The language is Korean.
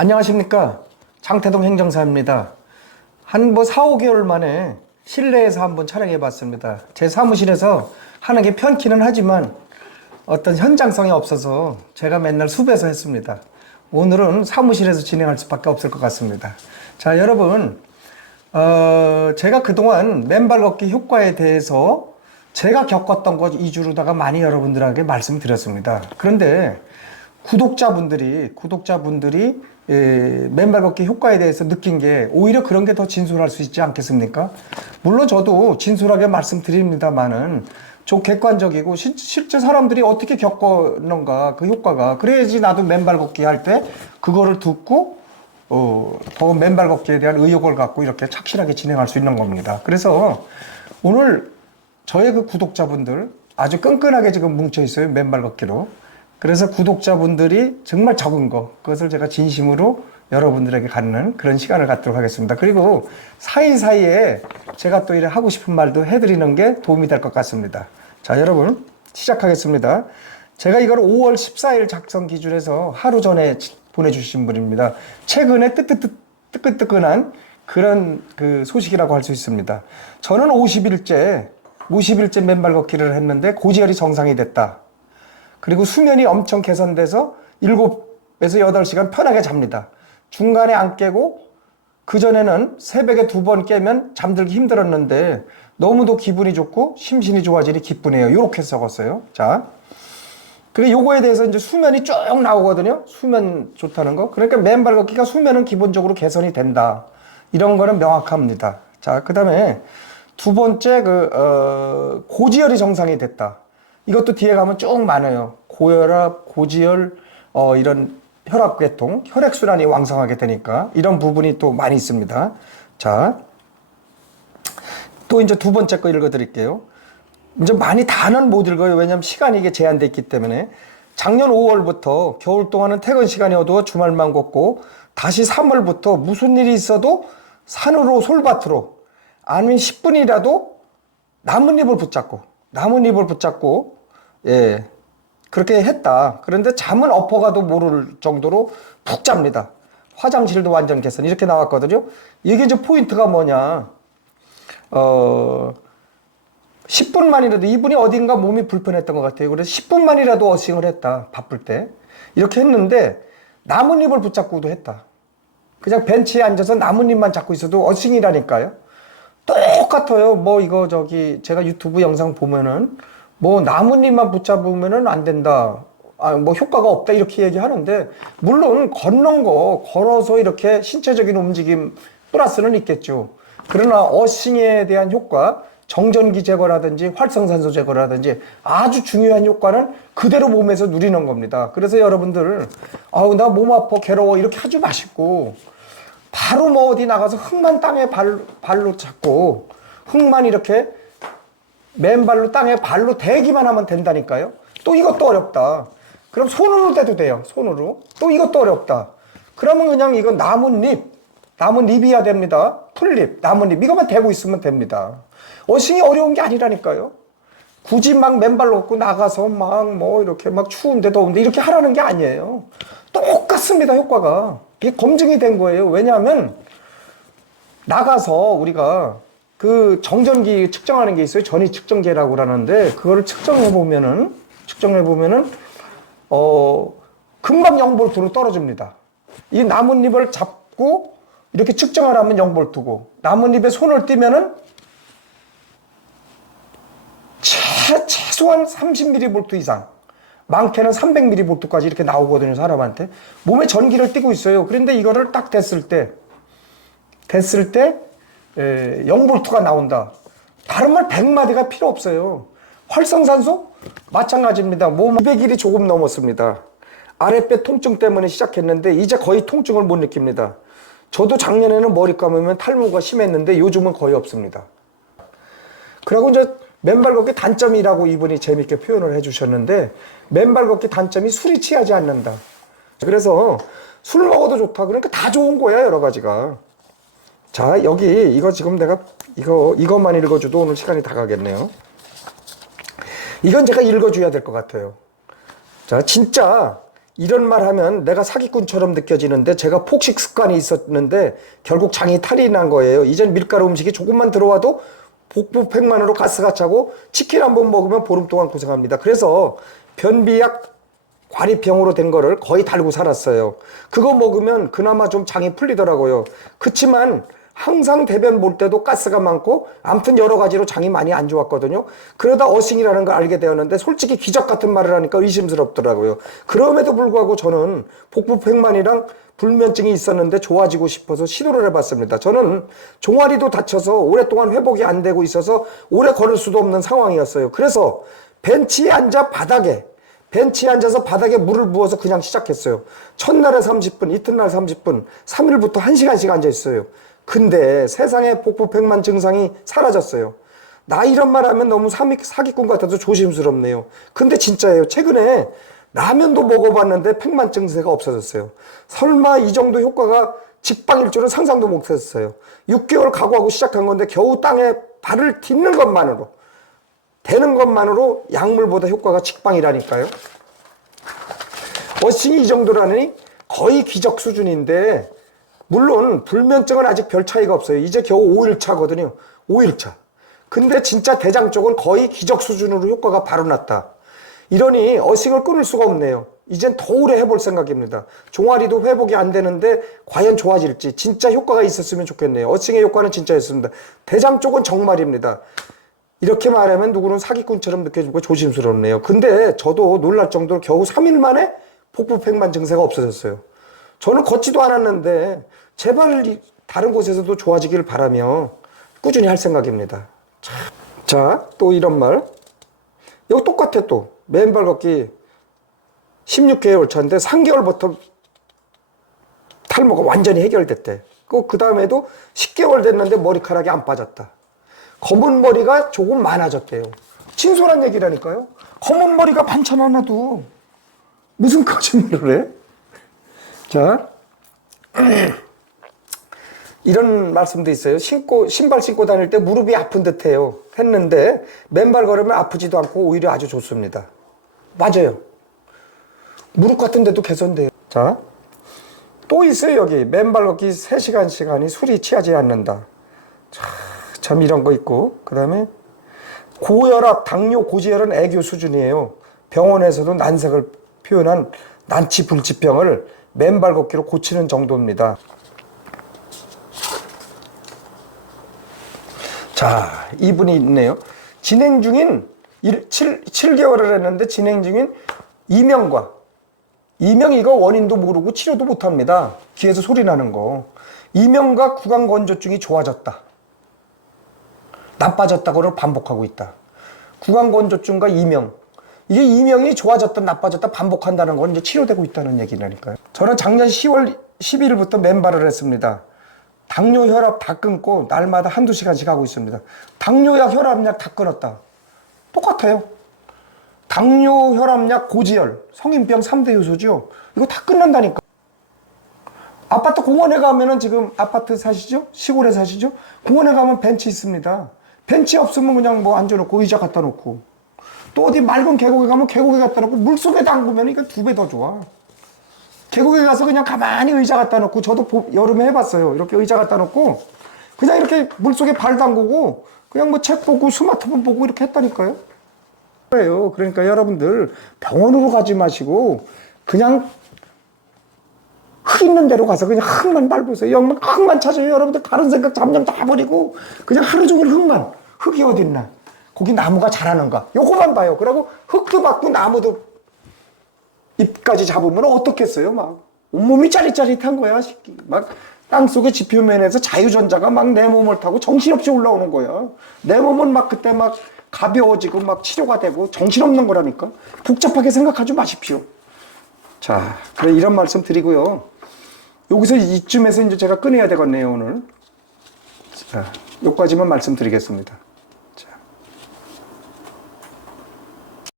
안녕하십니까. 장태동 행정사입니다. 한 4, 5개월 만에 실내에서 한번 촬영해 봤습니다. 제 사무실에서 하는 게 편키는 하지만 어떤 현장성이 없어서 제가 맨날 숲에서 했습니다. 오늘은 사무실에서 진행할 수밖에 없을 것 같습니다. 자, 여러분, 제가 그동안 맨발 걷기 효과에 대해서 제가 겪었던 것 위주로다가 많이 여러분들에게 말씀드렸습니다. 그런데 구독자분들이 맨발 걷기 효과에 대해서 느낀 게 오히려 그런 게 더 진솔할 수 있지 않겠습니까? 물론 저도 진솔하게 말씀드립니다만은 좀 객관적이고 실제 사람들이 어떻게 겪었는가 그 효과가 그래야지 나도 맨발 걷기 할 때 그거를 듣고 더 맨발 걷기에 대한 의욕을 갖고 이렇게 착실하게 진행할 수 있는 겁니다. 그래서 오늘 저의 그 구독자분들 아주 끈끈하게 지금 뭉쳐 있어요. 맨발 걷기로. 그래서 구독자분들이 정말 적은 거, 그것을 제가 진심으로 여러분들에게 갖는 그런 시간을 갖도록 하겠습니다. 그리고 사이사이에 제가 또 이래 하고 싶은 말도 해드리는 게 도움이 될 것 같습니다. 자, 여러분, 시작하겠습니다. 제가 이걸 5월 14일 작성 기준에서 하루 전에 보내주신 분입니다. 최근에 뜨끈뜨끈한 그런 그 소식이라고 할 수 있습니다. 저는 50일째 맨발 걷기를 했는데 고지혈이 정상이 됐다. 그리고 수면이 엄청 개선돼서 7에서 8시간 편하게 잡니다. 중간에 안 깨고 그전에는 새벽에 2번 깨면 잠들기 힘들었는데 너무도 기분이 좋고 심신이 좋아지니 기쁘네요. 이렇게 적었어요. 자, 그리고 요거에 대해서 이제 수면이 쭉 나오거든요. 수면 좋다는 거. 그러니까 맨발 걷기가 수면은 기본적으로 개선이 된다. 이런 거는 명확합니다. 자, 그 다음에 두 번째 고지혈이 정상이 됐다. 이것도 뒤에 가면 쭉 많아요. 고혈압, 고지혈, 이런 혈압계통, 혈액순환이 왕성하게 되니까 이런 부분이 또 많이 있습니다. 자, 또 이제 두 번째 거 읽어드릴게요. 이제 많이 다는 못 읽어요. 왜냐면 시간이 이게 제한되어 있기 때문에. 작년 5월부터 겨울 동안은 퇴근 시간이 어두워 주말만 걷고 다시 3월부터 무슨 일이 있어도 산으로 솔밭으로 아니면 10분이라도 나뭇잎을 붙잡고 예, 그렇게 했다. 그런데 잠은 엎어가도 모를 정도로 푹 잡니다. 화장실도 완전 개선 이렇게 나왔거든요. 이게 이제 포인트가 뭐냐, 10분만이라도 이분이 어딘가 몸이 불편했던 것 같아요. 그래서 10분만이라도 어싱을 했다. 바쁠 때 이렇게 했는데 나뭇잎을 붙잡고도 했다. 그냥 벤치에 앉아서 나뭇잎만 잡고 있어도 어싱이라니까요. 똑같아요. 제가 유튜브 영상 보면은 나뭇잎만 붙잡으면은 안 된다. 효과가 없다. 이렇게 얘기하는데, 물론 걸어서 이렇게 신체적인 움직임 플러스는 있겠죠. 그러나 어싱에 대한 효과, 정전기 제거라든지 활성산소 제거라든지 아주 중요한 효과는 그대로 몸에서 누리는 겁니다. 그래서 여러분들, 나 몸 아파, 괴로워, 이렇게 하지 마시고, 바로 어디 나가서 흙만 땅에 발로 잡고, 흙만 이렇게 맨발로 땅에 발로 대기만 하면 된다니까요. 또 이것도 어렵다. 그럼 손으로 대도 돼요. 손으로. 또 이것도 어렵다. 그러면 그냥 이건 나뭇잎이야 됩니다. 풀잎, 나뭇잎 이것만 대고 있으면 됩니다. 어싱이 어려운 게 아니라니까요. 굳이 맨발로 걷고 나가서 이렇게 추운데 더운데 이렇게 하라는 게 아니에요. 똑같습니다. 효과가. 이게 검증이 된 거예요. 왜냐하면 나가서 우리가 그 정전기 측정하는 게 있어요. 전위 측정계라고 하는데 그거를 측정해 보면은 금방 0볼트로 떨어집니다. 이 나뭇잎을 잡고 이렇게 측정을 하면 0볼트고 나뭇잎에 손을 띄면은 최소한 30mV 이상, 많게는 300mV까지 이렇게 나오거든요. 사람한테 몸에 전기를 띄고 있어요. 그런데 이거를 딱 댔을 때 0볼트가 나온다. 다른 말 100마디가 필요 없어요. 활성산소? 마찬가지입니다. 몸 200일이 조금 넘었습니다. 아랫배 통증 때문에 시작했는데 이제 거의 통증을 못 느낍니다. 저도 작년에는 머리 감으면 탈모가 심했는데 요즘은 거의 없습니다. 그리고 이제 맨발 걷기 단점이라고 이분이 재밌게 표현을 해주셨는데, 맨발 걷기 단점이 술이 취하지 않는다. 그래서 술 먹어도 좋다. 그러니까 다 좋은 거야, 여러 가지가. 자, 이거 지금 내가 이것만 읽어줘도 오늘 시간이 다 가겠네요. 이건 제가 읽어줘야 될 것 같아요. 자, 진짜 이런 말 하면 내가 사기꾼처럼 느껴지는데 제가 폭식 습관이 있었는데 결국 장이 탈이 난 거예요. 이젠 밀가루 음식이 조금만 들어와도 복부 팽만으로 가스가 차고 치킨 한 번 먹으면 보름 동안 고생합니다. 그래서 변비약 과리병으로 된 거를 거의 달고 살았어요. 그거 먹으면 그나마 좀 장이 풀리더라고요. 그치만 항상 대변 볼 때도 가스가 많고 아무튼 여러 가지로 장이 많이 안 좋았거든요. 그러다 어싱이라는 걸 알게 되었는데 솔직히 기적 같은 말을 하니까 의심스럽더라고요. 그럼에도 불구하고 저는 복부 팽만이랑 불면증이 있었는데 좋아지고 싶어서 시도를 해봤습니다. 저는 종아리도 다쳐서 오랫동안 회복이 안 되고 있어서 오래 걸을 수도 없는 상황이었어요. 그래서 벤치에 앉아서 바닥에 물을 부어서 그냥 시작했어요. 첫날에 30분, 이튿날 30분, 3일부터 1시간씩 앉아있어요. 근데 세상에 복부 팽만 증상이 사라졌어요. 나 이런 말 하면 너무 사기꾼 같아서 조심스럽네요. 근데 진짜예요. 최근에 라면도 먹어봤는데 팽만 증세가 없어졌어요. 설마 이 정도 효과가 직방일 줄은 상상도 못했어요. 6개월 각오하고 시작한 건데 겨우 땅에 발을 딛는 것만으로 되는 것만으로 약물보다 효과가 직방이라니까요. 어싱이 이 정도라니 거의 기적 수준인데 물론 불면증은 아직 별 차이가 없어요. 이제 겨우 5일차거든요. 5일차. 근데 진짜 대장 쪽은 거의 기적 수준으로 효과가 바로 났다. 이러니 어싱을 끊을 수가 없네요. 이젠 더 오래 해볼 생각입니다. 종아리도 회복이 안 되는데 과연 좋아질지 진짜 효과가 있었으면 좋겠네요. 어싱의 효과는 진짜였습니다. 대장 쪽은 정말입니다. 이렇게 말하면 누구는 사기꾼처럼 느껴지고 조심스럽네요. 근데 저도 놀랄 정도로 겨우 3일 만에 복부 팽만 증세가 없어졌어요. 저는 걷지도 않았는데 제발 다른 곳에서도 좋아지길 바라며 꾸준히 할 생각입니다. 자, 또 이런 말. 이거 똑같아 또. 맨발 걷기 16개월 차인데 3개월부터 탈모가 완전히 해결됐대. 그 다음에도 10개월 됐는데 머리카락이 안 빠졌다. 검은 머리가 조금 많아졌대요. 진솔한 얘기라니까요. 검은 머리가 많잖아 나도. 무슨 거짓말을 해? 자, 이런 말씀도 있어요. 신발 신고 다닐 때 무릎이 아픈 듯해요. 했는데 맨발 걸으면 아프지도 않고 오히려 아주 좋습니다. 맞아요. 무릎 같은 데도 개선돼요. 자, 또 있어요 여기. 맨발 걷기 3시간이 술이 취하지 않는다. 참 이런 거 있고, 그 다음에 고혈압, 당뇨, 고지혈은 애교 수준이에요. 병원에서도 난색을 표현한 난치 불치병을 맨발 걷기로 고치는 정도입니다. 자, 이분이 있네요. 진행 중인 7개월을 했는데 진행 중인 이명과 이거 원인도 모르고 치료도 못합니다. 귀에서 소리 나는 거. 이명과 구강건조증이 좋아졌다. 나빠졌다고를 반복하고 있다. 구강건조증과 이명. 이게 이명이 좋아졌다 나빠졌다 반복한다는 건 이제 치료되고 있다는 얘기라니까요. 저는 작년 10월 12일부터 맨발을 했습니다. 당뇨, 혈압 다 끊고 날마다 한두 시간씩 하고 있습니다. 당뇨약, 혈압약 다 끊었다. 똑같아요. 당뇨, 혈압약, 고지혈, 성인병 3대 요소죠. 이거 다 끝난다니까. 아파트 공원에 가면은 지금 아파트 사시죠? 시골에 사시죠? 공원에 가면 벤치 있습니다. 벤치 없으면 그냥 뭐 앉아놓고 의자 갖다 놓고 또 어디 맑은 계곡에 가면 계곡에 갖다 놓고 물속에 담그면 이거 2배 더 좋아. 계곡에 가서 그냥 가만히 의자 갖다 놓고 저도 여름에 해봤어요. 이렇게 의자 갖다 놓고 그냥 이렇게 물속에 발 담그고 그냥 뭐 책 보고 스마트폰 보고 이렇게 했다니까요. 그래요. 그러니까 여러분들 병원으로 가지 마시고 그냥 흙 있는 데로 가서 그냥 흙만 밟으세요. 흙만 찾아요. 여러분들 다른 생각 잠잠 다 버리고 그냥 하루 종일 흙만. 흙이 어딨나? 거기 나무가 자라는가? 요거만 봐요. 그러고 흙도 받고 나무도 잎까지 잡으면 어떻겠어요? 막 온몸이 짜릿짜릿한 거야. 막 땅속의 지표면에서 자유전자가 막 내 몸을 타고 정신없이 올라오는 거야. 내 몸은 막 그때 막 가벼워지고 막 치료가 되고 정신없는 거라니까. 복잡하게 생각하지 마십시오. 자, 그래 이런 말씀 드리고요. 여기서 이쯤에서 이제 제가 끊어야 되겠네요, 오늘. 자, 여기까지만 말씀드리겠습니다.